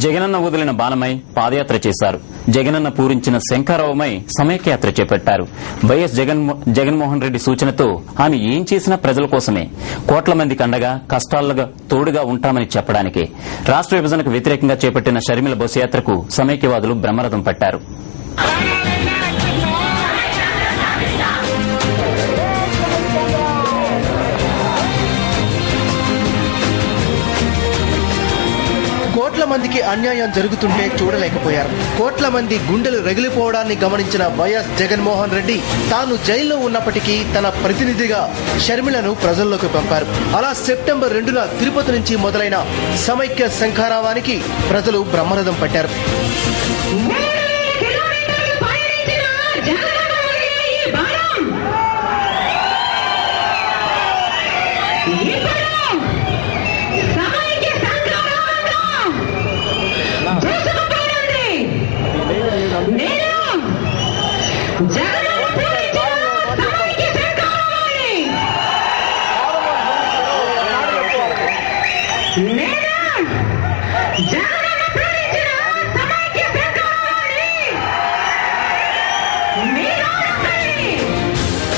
జగనన్న వదిలిన బాణమై పాదయాత్ర చేశారు. జగనన్న పూరించిన శంఖారావమై సమైక్యయాత్ర చేపట్టారు. వైఎస్ జగన్మోహన్ రెడ్డి సూచనతో ఆమె ఏం చేసినా ప్రజల కోసమే, కోట్ల మందికి అండగా కష్టాలుగా తోడుగా ఉంటామని చెప్పడానికే. రాష్ట్ర విభజనకు వ్యతిరేకంగా చేపట్టిన షర్మిల బస్సు యాత్రకు సమైక్యవాదులు బ్రహ్మరథం పట్టారు. కోట్ల మందికి అన్యాయం జరుగుతుంటే చూడలేకపోయారు. కోట్ల మంది గుండెలు రగిలిపోవడాన్ని గమనించిన వైఎస్ జగన్మోహన్ రెడ్డి తాను జైల్లో ఉన్నప్పటికీ తన ప్రతినిధిగా షర్మిలను ప్రజల్లోకి పంపారు. అలా సెప్టెంబర్ 2న తిరుపతి నుంచి మొదలైన సమైక్య శంఖారావానికి ప్రజలు బ్రహ్మరథం పట్టారు.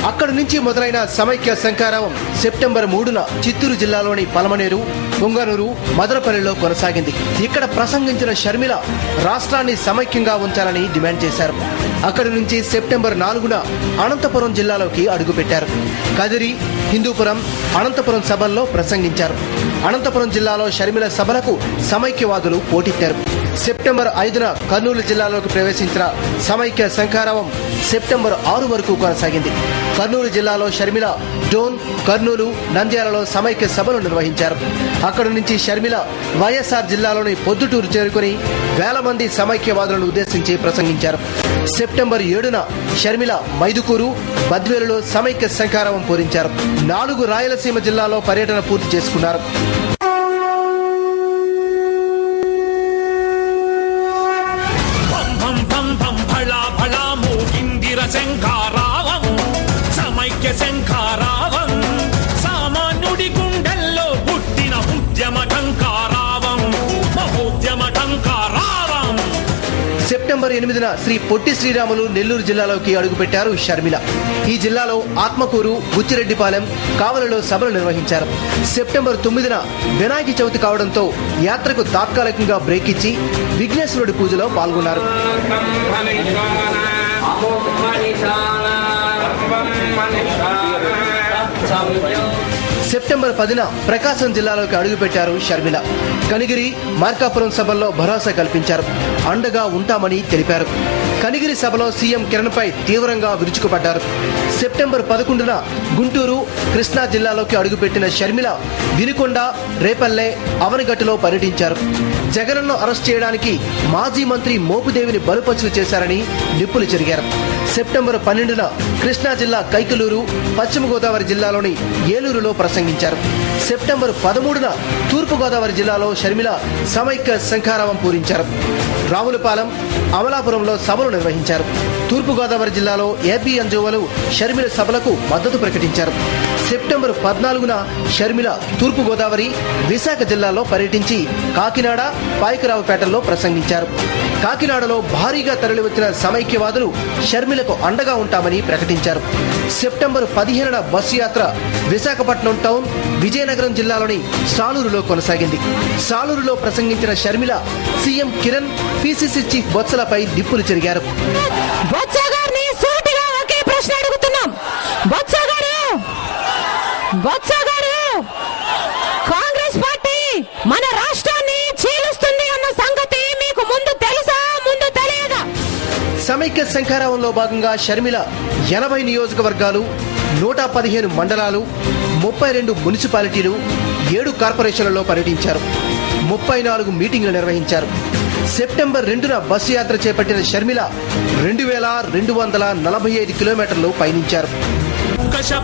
అక్కడి నుంచి మొదలైన సమైక్య శంఖారావం సెప్టెంబర్ 3న చిత్తూరు జిల్లాలోని పలమనేరు, పొంగనూరు, మదనపల్లిలో కొనసాగింది. ఇక్కడ ప్రసంగించిన షర్మిల రాష్ట్రాన్ని సమైక్యంగా ఉంచాలని డిమాండ్ చేశారు. అక్కడి నుంచి సెప్టెంబర్ 4న అనంతపురం జిల్లాలోకి అడుగుపెట్టారు. కదిరి, హిందూపురం, అనంతపురం సభల్లో ప్రసంగించారు. అనంతపురం జిల్లాలో షర్మిల సభలకు సమైక్యవాదులు పోటెత్తారు. సెప్టెంబర్ 5న కర్నూలు జిల్లాలోకి ప్రవేశించిన సమైక్య శంఖారావం సెప్టెంబర్ 6 వరకు కొనసాగింది. కర్నూలు జిల్లాలో షర్మిల డోన్, కర్నూలు, నంద్యాలలో సమైక్య సభలు నిర్వహించారు. అక్కడి నుంచి షర్మిల వైఎస్ఆర్ జిల్లాలోని పొద్దుటూరు చేరుకుని వేల మంది సమైక్యవాదులను ఉద్దేశించి ప్రసంగించారు. సెప్టెంబర్ 7న షర్మిల మైదుకూరు, బద్వేలులో సమైక్య శంఖారావం పూరించారు. 4 రాయలసీమ జిల్లాలో పర్యటన పూర్తి చేసుకున్నారు. శంఖారావం సమైక్య శంఖారావం సామాన్యుడి గుండెల్లో పుట్టిన ఉద్యమ టంకారావం మహోద్యమ టంకారావం. సెప్టెంబర్ 8న శ్రీ పొట్టి శ్రీరాములు నెల్లూరు జిల్లాలోకి అడుగుపెట్టారు షర్మిల. ఈ జిల్లాలో ఆత్మకూరు, బుచ్చిరెడ్డిపాలెం, కావలిలో సభలు నిర్వహించారు. సెప్టెంబర్ 9న వినాయక చవితి కావడంతో యాత్రకు తాత్కాలికంగా బ్రేక్ ఇచ్చి విఘ్నేశ్వరుడి పూజలో పాల్గొన్నారు. సెప్టెంబర్ 10న ప్రకాశం జిల్లాలోకి అడుగుపెట్టారు షర్మిల. కనిగిరి, మార్కాపురం సభల్లో భరోసా కల్పించారు. అండగా ఉంటామని తెలిపారు. కనిగిరి సభలో సీఎం కిరణ్పై తీవ్రంగా విరుచుకుపడ్డారు. సెప్టెంబర్ 11న గుంటూరు, కృష్ణా జిల్లాలోకి అడుగుపెట్టిన షర్మిల వినుకొండ, రేపల్లె, అవనగట్టులో పర్యటించారు. జగన్ను అరెస్ట్ చేయడానికి మాజీ మంత్రి మోపుదేవిని బలుపంచులు చేశారని నిప్పులు చెరిగారు. సెప్టెంబర్ 12న కృష్ణా జిల్లా కైకలూరు, పశ్చిమ గోదావరి జిల్లాలోని ఏలూరులో ప్రసంగించారు. సెప్టెంబర్ 13న తూర్పుగోదావరి జిల్లాలో షర్మిల సమైక్య శంఖారావం పూరించారు. రావులపాలెం, అమలాపురంలో సభలు నిర్వహించారు. తూర్పుగోదావరి జిల్లాలో ఏపీ ఎన్జీఓలు షర్మిల సభలకు మద్దతు ప్రకటించారు. సెప్టెంబర్ 14న షర్మిల తూర్పుగోదావరి, విశాఖ జిల్లాలో పర్యటించి కాకినాడ, పాయకరావుపేటల్లో ప్రసంగించారు. కాకినాడలో భారీగా తరలివచ్చిన సమైక్యవాదులు షర్మిలకు అండగా ఉంటామని ప్రకటించారు. సెప్టెంబర్ 15న బస్సు యాత్ర విశాఖపట్నం టౌన్, విజయనగరం జిల్లాలోని సాలూరులో కొనసాగింది. సాలూరులో ప్రసంగించిన Sharmila CM Kiran, PCC chief బొత్సలపై నిప్పులు చెరిగారు. కాంగ్రెస్ పార్టీ మన రాష్ట్రాన్ని చీలుస్తుంది అన్న సంగతి మీకు ముందు తెలుసా, ముందు తెలియదా? సమైక్య శంఖారావంలో భాగంగా షర్మిల 80 నియోజకవర్గాలు, 115 మండలాలు, 32 మున్సిపాలిటీలు, 7 కార్పొరేషన్లలో పర్యటించారు. 34 మీటింగ్లు నిర్వహించారు. సెప్టెంబర్ 2న బస్సు యాత్ర చేపట్టిన షర్మిల 2245 కిలోమీటర్లు పయనించారు.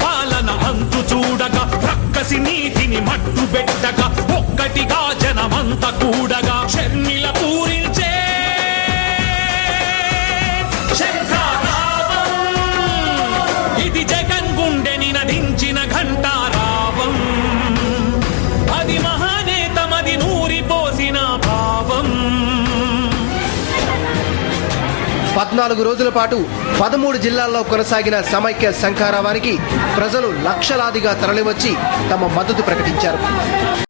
పాలన అంతు చూడగా ప్రక్కసి నీతిని మట్టు పెట్టగా ఒక్కటిగా జనమంత కూడగా షర్మిల పూరించే శంఖారావం. ఇది జగన్ గుండెని నదించిన ఘంటారావం. అది మహానేతమది నూరిపోసిన భావం. 14 రోజుల పాటు 13 జిల్లాల్లో కొనసాగిన సమైక్య శంఖారావానికి ప్రజలు లక్షలాదిగా తరలివచ్చి తమ మద్దతు ప్రకటించారు.